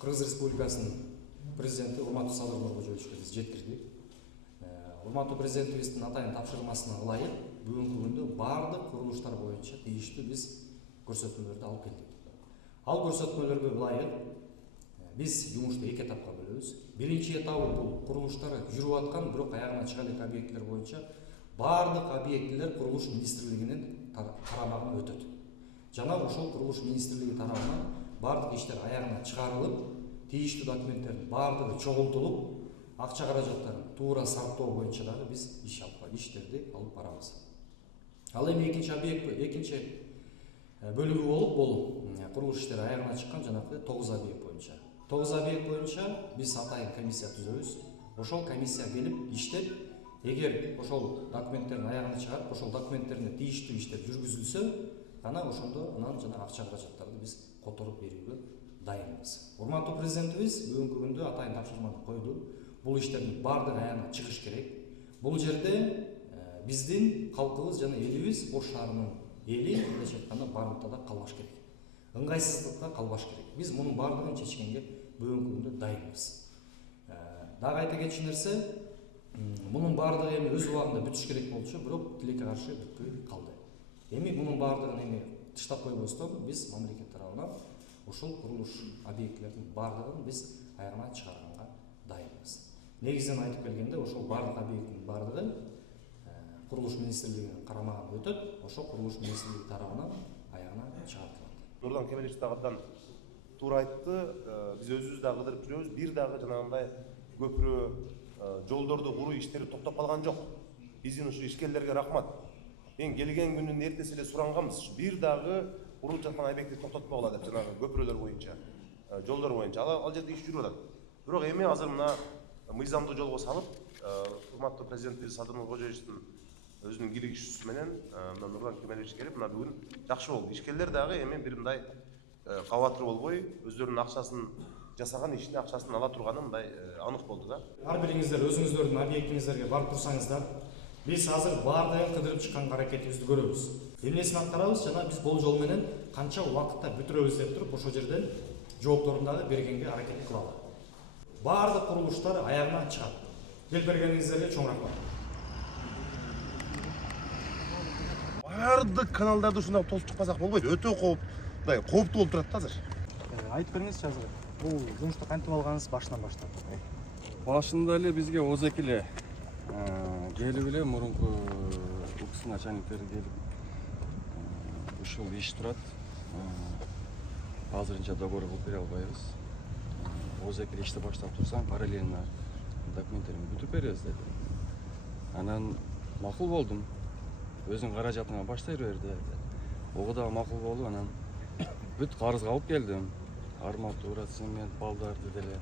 Кыргыз Республикасынын президенти урматтуу Садыр Нуркожоевичке биз жеткирдик. Урматтуу президентибиздин атайын тапшырмасына ылайык бүгүнкү күндө бардык курулуштар боюнча тийиштүү биз көрсөтмөлөрдү алып келдик. Ал көрсөтмөлөргө ылайык биз жумушту эки этапка бөлөбүз. Биринчи этабы бул курулуштар жүрүп аткан, бирок аягына чыга элек объектилер боюнча бардык объектилер курулуш министрлигинин карамагына өтөт. Жана ошол курулуш министрлиги тарабынан бардык иштер аягына чыгарылып, тийиштүү документтердин бардыгы чогултулуп, акча каражаттарын туура сарптоо боюнча дагы биз иштерди алып барабыз. Ал эми экинчи бөлүгү болуп, бул курулуш иштери аягына чыккан жанагы 9 объект боюнча. 9 объект боюнча биз атайын комиссия түзөбүз. Ошол комиссия келип иштеп, эгер ошол документтердин аягына чыгарып, ошол документтерине тийиштүү иштер жүргүзүлсө, ана ошондо анан жана акча каражаттарды биз которуп берүүгө дайынбыз. Урматтуу президентибиз бүгүнкү күндө атайын тапшырманы койду. Бул иштердин бардыгы аягына чыгыш керек. Бул жерде биздин калкыбыз жана элибиз Ош шаарынын эли мындайча айтканда бардыкта да калбаш керек. Ыңгайсыздыкта калбаш керек. Биз мунун бардыгын чечкенге бүгүнкү күндө дайынбыз. Дагы айта кетчү нерсе, мунун бардыгы эми өз убагында бүтүш керек болчу, бирок тилекке каршы бүтпөй калды. Эми мунун бардыгын эми тыштап койбостон биз мамлекет тарабынан ошол курулуш объектилердин бардыгын биз аягына чыгарганга дайынбыз. Негизинен айтып келгенде, ошол бардык объекттин бардыгы курулуш министрлигинин карамагына өтөт, ошол курулуш министрлиги тарабынан аягына чыгартылат. Нурлан Кемелевич дагы туура айтты, биз өзүбүз дагы кыдырып жүрөбүз. Бир дагы жанагындай көпүрө, жолдорду куруу иштери токтоп калган жок. Биздин ушу ишкерлерге рахмат. Мен келген күнүн эртеси эле суранганбыз. Бир дагы курулуп жаткан объектти токтотпогула деп, жанагы көпүрөлөр боюнча, жолдор боюнча. Ал жерде иш жүрүп атат. Бирок эми азыр мына мыйзамдуу жолго салып, урматтуу президентибиз Садыр Нуркожоевичтин өзүнүн киригишүүсү менен Нурлан Кемелевич келип, мына бүгүн жакшы болду. Ишкерлер дагы эми бир мындай кабатыр болбой, өздөрүнүн акчасын жасаган ишине акчасын ала турганы мындай анык болду да. Ар бириңиздер өзүңүздөрдүн объектиңиздерге барып турсаңыздар, биз азыр бардыгын кыдырып чыккан аракетибизди көрөбүз. Эмнесин аткарабыз жана биз бул жол менен канча убакытта бүтүрөбүз деп туруп, ошол жерден жоопторун дагы бергенге аракет кылалы. Бардык курулуштар аягына чыгат. Келип бергениңиздерге чоң рахмат. Бардык каналдарды ушундай толуп чыкпасак болбойт. Өтө кооптуу болуп турат да азыр. Айтып бериңизчи азыр. Бул жумушту кантип алганыңыз башынан баштап? Башында эле бизге озеки эле келип эле мурунку УКС начальниктери келип ушул иш турат. Азырынча договор кылып бере албайбыз. Озеки ишти баштап турсаң, параллельно документтерин бүтүп беребиз деди. Анан макул болдум. Өзүң каражатыңа баштай бер деди. Ого да макул болду. Анан бүт карызга алып келдим. Арматура, цемент, балдарды деле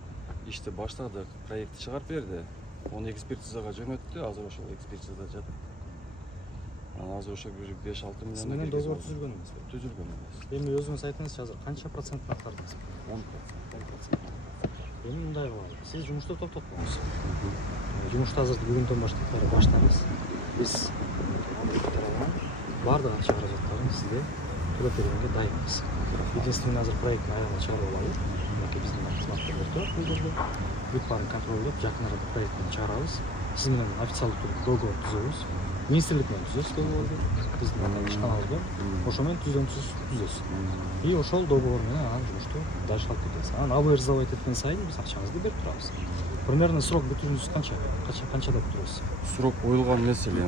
ишти баштадык. Проектти чыгарып берди. Оны экспертизага жөнөттү. Азыр ошол экспертизада жатат. Анан азыр ошо 5-6 миллион. Сиз менен договор түзүлгөнүңүз? Түзүлгөн. Эми өзүңүз айтыңызчы азыр канча процентин аткардыңыз? 10%. Эми мындай кылалы. Сиз жумушту токтотпоңуз. Жумушту азыр бүгүндөн баштап баштаңыз. Биз бардык акча каражаттарын сизге төлөп бергенге дайынбыз. Единственный азыр проекттин аягына чыгарып алайык. Мынакей биздин кызматкерлер турат бул жерде. Бүт баарын контролдоп, жакын арада проекттин чыгарабыз. Сиз менен официалдуу түрдө договор түзөбүз. Министрлик менен түзөсүз договорду. Биздин атайын ишканалыбыз бар. Ошо менен түзөсүз. И ошол договор менен анан жумушту дальше алып кетебиз. Анан образовать эткен сайын биз акчаңызды берип турабыз. Примерно срок бүтүүнүз канчада бүтүрөбүз? Срок коюлган эмес эле.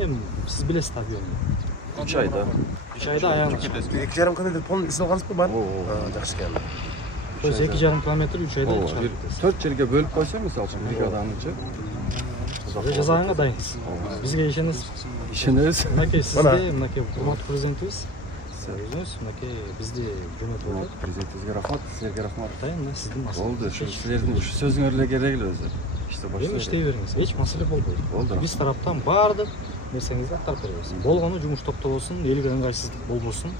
Эми сиз билесиз да объемин. 3 айда. 3 айда аягына 2,5 километр тонн ис алгансызбы бар? Жакшы экен. То есть 2,5 километр 3 айда чыгарып кетесиз. 4 жерге бөлүп койсо, мисалы үчүн бригаданычы. Жазаганга дайынсыз. Бизге ишенесизби? Ишенебиз. Мынакей сизге, мынакей урматтуу президентибиз. Өзүңүз мынакей бизди жөнөтүп атат. Президентибизге рахмат, силерге рахмат. Мына сиздин Болду, силердин ушу сөзүңөр эле керек эле өзү. Эми иштей бериңиз, эч маселе болбойт. Болду. Биз тараптан бардык нерсеңизди аткарып беребиз. Болгону жумуш токтобосун, элге ыңгайсыздык болбосун.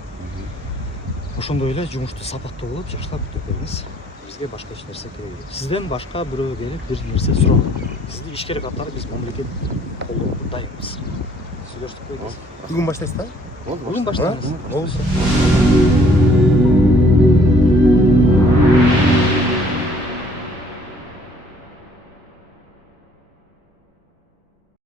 Ошондой эле жумушту сапаттуу кылып, жакшылап бүтүп бериңиз. Бизге башка эч нерсе керек элек. Сизден башка бирөө келип бир нерсе сураган. Сизди ишкер катары биз мамлекет колдоого дайынбыз. Сүйлөштүк койдуңуз. Бүгүн баштайсыз да? Болду. Бүгүн баштайбыз.